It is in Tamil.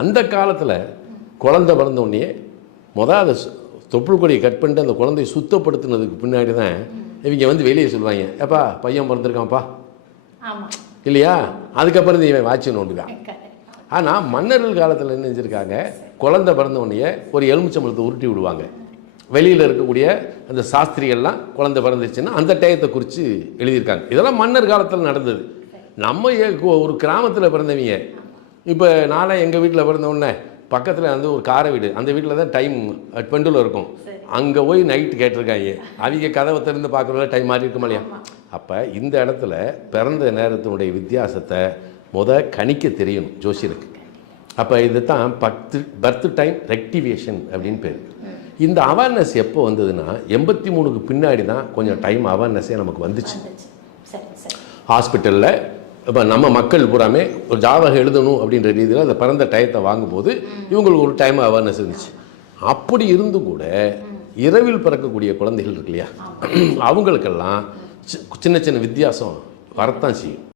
அந்த காலத்தில் குழந்தை பிறந்த உடனே மொதல் அதை தொப்புள் கொடியை கட் பண்ணிட்டு அந்த குழந்தையை சுத்தப்படுத்தினதுக்கு பின்னாடி தான் இவங்க வந்து வெளியே சொல்லுவாங்க ஏப்பா பையன் பிறந்திருக்கான்ப்பா. இல்லையா? அதுக்கப்புறம் இவன் வாட்சி நோண்டுக்கான். ஆனால் மன்னர்கள் காலத்தில் என்ன செஞ்சுருக்காங்க? குழந்தை பிறந்த உடனே ஒரு எலுமிச்சம்பழத்தை உருட்டி விடுவாங்க. வெளியில் இருக்கக்கூடிய அந்த சாஸ்திரிகள்லாம் குழந்தை பிறந்துச்சுன்னா அந்த டயத்தை குறித்து எழுதியிருக்காங்க. இதெல்லாம் மன்னர் காலத்தில் நடந்தது. நம்ம ஒரு கிராமத்தில் பிறந்தவங்க இப்போ நானே எங்கள் வீட்டில் பிறந்த உடனே பக்கத்தில் வந்து ஒரு காரை வீடு. அந்த வீட்டில் தான் டைம் பெண்டுல இருக்கும். அங்கே போய் நைட்டு கேட்டிருக்காங்க அவங்க கதவை திறந்து பார்க்குறதுல டைம் மாறி இருக்குமா இல்லையா அப்போ இந்த இடத்துல பிறந்த நேரத்தினுடைய வித்தியாசத்தை முத கணிக்க தெரியணும் ஜோசியருக்கு. அப்போ இது தான் பத்து பர்த் டைம் ரெக்டிவேஷன் அப்படின்னு பேர். இந்த அவேர்னஸ் எப்போ வந்ததுன்னா எண்பத்தி மூணுக்கு பின்னாடி தான் கொஞ்சம் டைம் அவேர்னஸே நமக்கு வந்துச்சு. ஹாஸ்பிட்டலில் இப்போ நம்ம மக்கள் பூராமே ஒரு ஜாதகம் எழுதணும் அப்படின்ற ரீதியில் அந்த பிறந்த டயத்தை வாங்கும்போது இவங்களுக்கு ஒரு டைம் அவேர்னஸ் இருந்துச்சு. அப்படி இருந்தும் கூட இரவில் பிறக்கக்கூடிய குழந்தைகள் இருக்கு இல்லையா? அவங்களுக்கெல்லாம் சி- சின்ன சின்ன வித்தியாசம் வரத்தான் செய்யும்.